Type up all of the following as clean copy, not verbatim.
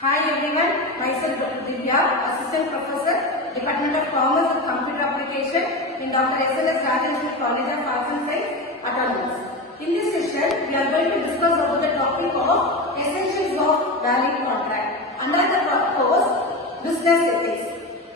Hi everyone, myself Dr. Divya, Assistant Professor, Department of Commerce and Computer Application in Dr. SNS College of Arts and Science, Autonomous. In this session, we are going to discuss about the topic of essentials of valid contract under the course Business Ethics.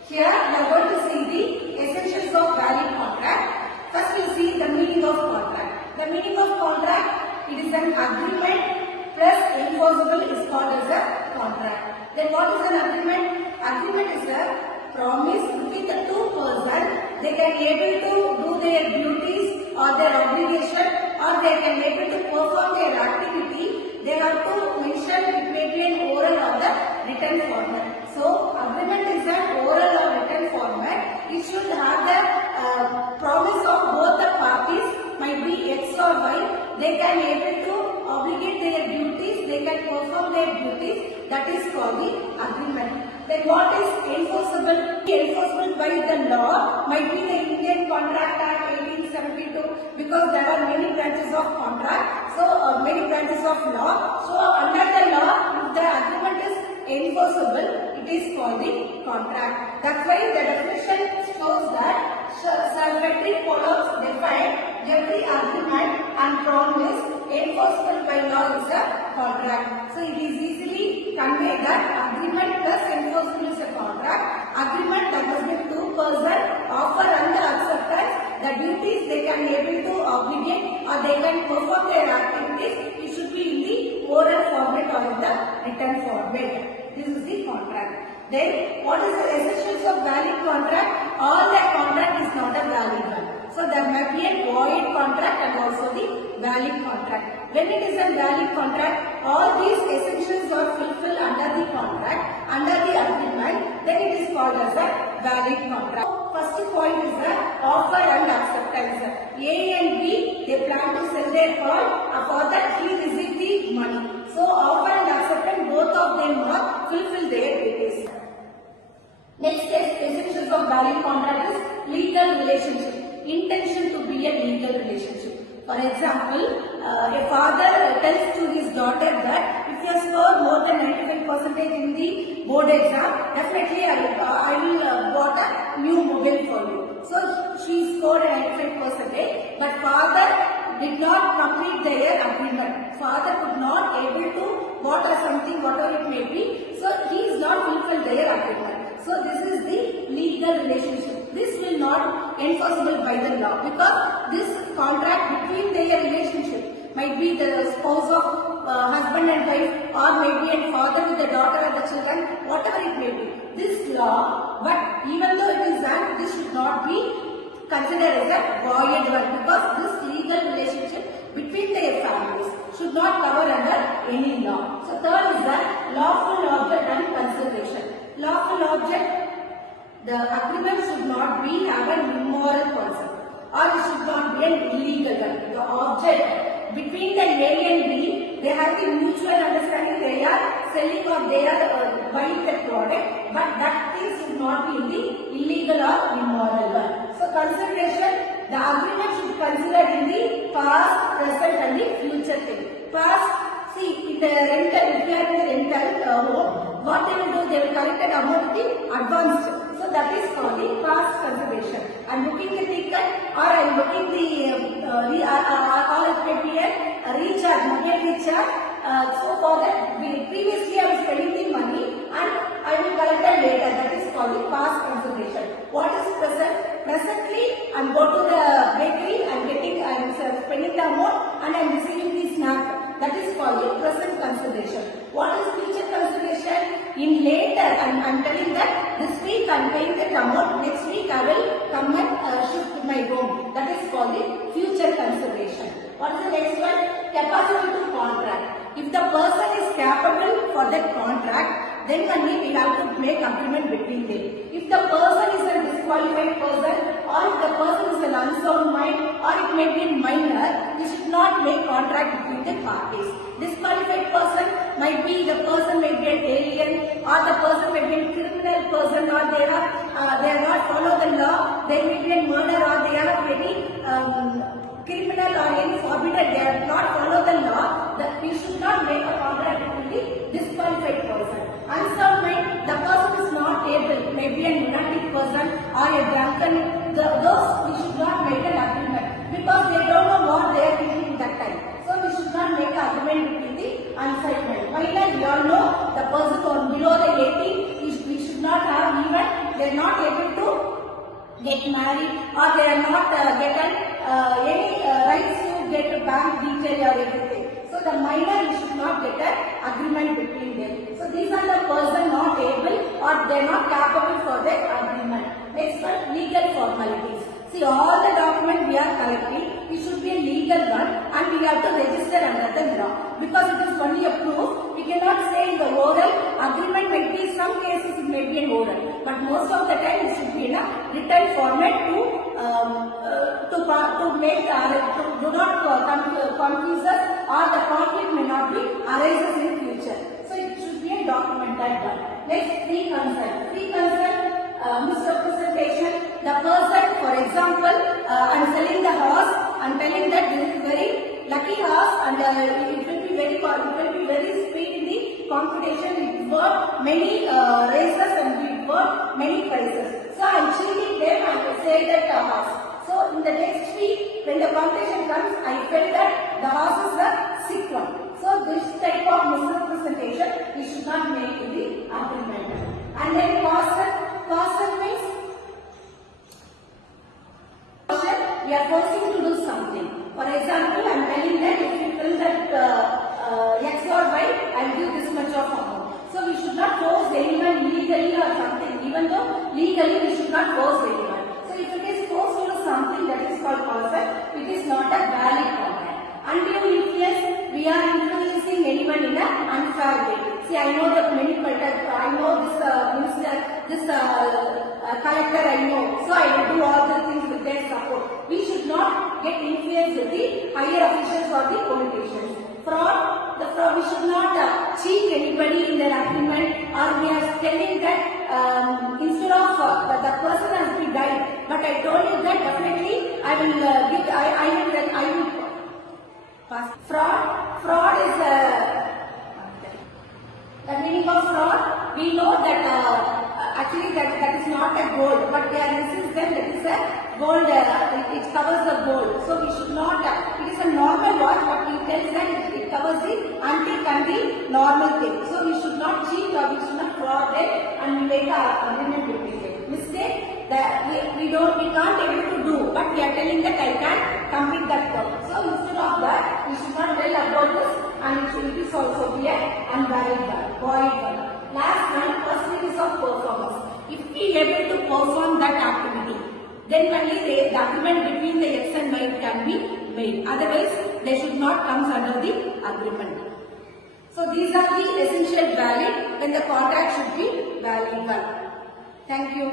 Here, we are going to see the essentials of valid contract. First, we will see the meaning of contract. The meaning of contract, it is an agreement plus enforceable is called as a contract. Then what is an agreement? Agreement is a promise between the two persons. They can be able to do their duties or their obligation, or they can be able to perform their activity. They have to mention it may be an oral or the written format. So agreement is an oral or written format. It should have the promise of both the parties, might be X or Y. They can be able to obligate their duties, they can perform their duties, that is called the agreement. Then what is enforceable? Enforceable by the law might be the Indian Contract Act 1872, because there are many branches of contract, so many branches of law. So under the law, if the agreement is enforceable, it is called the contract. That's why the definition shows that Salvatore Pollock defined every agreement and promise enforceable by law is a contract. So it is easily conveyed that agreement plus enforceable is a contract. Agreement that was with two persons offer and acceptance. The duties they can be able to obligate or they can perform their activities. It should be in the oral format or in the written format. This is the contract. Then what is the essentials of valid contract? All the contract is not a valid one. So there may be a void contract and also the valid contract. When it is a valid contract, all these essentials are fulfilled under the contract, under the agreement, then it is called as a valid contract. First point is the offer and acceptance. A and B, they plan to sell their car, for that he received the money. So offer and acceptance, both of them must fulfill their duties. Next essentials of valid contract is legal relationship. Intention to be a legal relationship. For example, a father tells to his daughter that if you score more than 95% in the board exam, definitely I will bought a new mobile for you. So she scored 95%, but father did not complete their agreement. Father could not able to bought something, whatever it may be. So he is not fulfilled their agreement. So this is the legal relationship. This will not enforceable by the law, because this contract between their relationship might be the spouse of husband and wife, or maybe a father with the daughter or the children, whatever it may be. This law, but even though it is done, this should not be considered as a void one, because this legal relationship between their families should not cover under any law. So third is the lawful object and consideration. Lawful object, the agreement should not be have an immoral person, or it should not be an illegal one. The object between the A and B, they have the mutual understanding, they are selling or they are buying the product, but that thing should not be in the illegal or immoral one. So consideration, the agreement should consider in the past, present and the future thing. Past, see in the rental, if you are in the rental home, what they will do, they will collect an amount in advance. So that is called the past consideration. I am booking the ticket, or I am booking the or it may be a recharge, mobile recharge. So for that, previously I was spending the money and I will collect it later. That is called the past consideration. What is present? Presently, I am going to the bakery, I am spending the amount and I am receiving the snack. That is called the present consideration. What is future consideration? In later, I am telling that this week I am paying that amount, next week I will come and shift to my home. That is called the future consideration. What is the next one? Capacity to contract. If the person is capable for that contract, then only we have to make agreement between them. If the person is a disqualified person, or if the person is an unsound mind, or it may be minor, we should not make contract between the parties. Disqualified person might be the person may be an alien, or the person may be a criminal person, or they are not follow the law. They may be a murderer, or they are very criminal or any forbidden. They have not follow the law. That we should not make a contract between the disqualified person. And get married, or they are not getting any rights to get bank detail or everything. So the minor, you should not get an agreement between them. So these are the person not able or they are not capable for the agreement. Next one, legal formalities. See, all the documents we are collecting, it should be a legal one and we have to register under the law. Because it is only a proof, we cannot say in the oral agreement might be, some cases it may be an oral. But most of the time it should be in a written format to make, do not confuse us, or the conflict may not be arises in future. So it should be a documented one. Next, free consent. Free consent. Misrepresentation. The person, for example, I'm selling the horse, I'm telling that this is very lucky horse and it will be very speed in the competition. It won many races and it won many prizes. So I'm cheating them and I say that horse. So in the next week, when the competition comes, I felt that the horse is a sick one. So this type of misrepresentation we should not make in the agreement. And then caution means we are forcing to do something. For example, I am telling that if you fill that X or Y, I will give this much of amount. So we should not force anyone legally or something. Even though legally we should not force anyone. So if it is forced to do something, that is called coercion, it is not a valid contract. Undue influence, we are influencing anyone in an unfair way. See, I know that many I know this minister, this collector I know, so I will do all the things with their support. We should not get influenced with the higher officials or the politicians. Fraud, we should not cheat anybody in their agreement, or we are telling that instead of the person has been died, but I told you that definitely I will I will pass. Fraud is the meaning of fraud. We know that actually that is not a gold, but they are insisting that it is a gold. It covers the gold, so we should not. It is a normal watch, but it tells that it covers the antique and the normal thing. So we should not cheat or we should not fraud them and we make our agreement between them. Mistake that we can't able to do, but we are telling that I can complete that work. So instead of that, we should not tell about this, and it is also be an void one. Last one, possibilities of performance. If we are able to perform that activity, then only the agreement between the X and Y can be made. Otherwise, they should not come under the agreement. So these are the essential valid when the contract should be valid one. Thank you.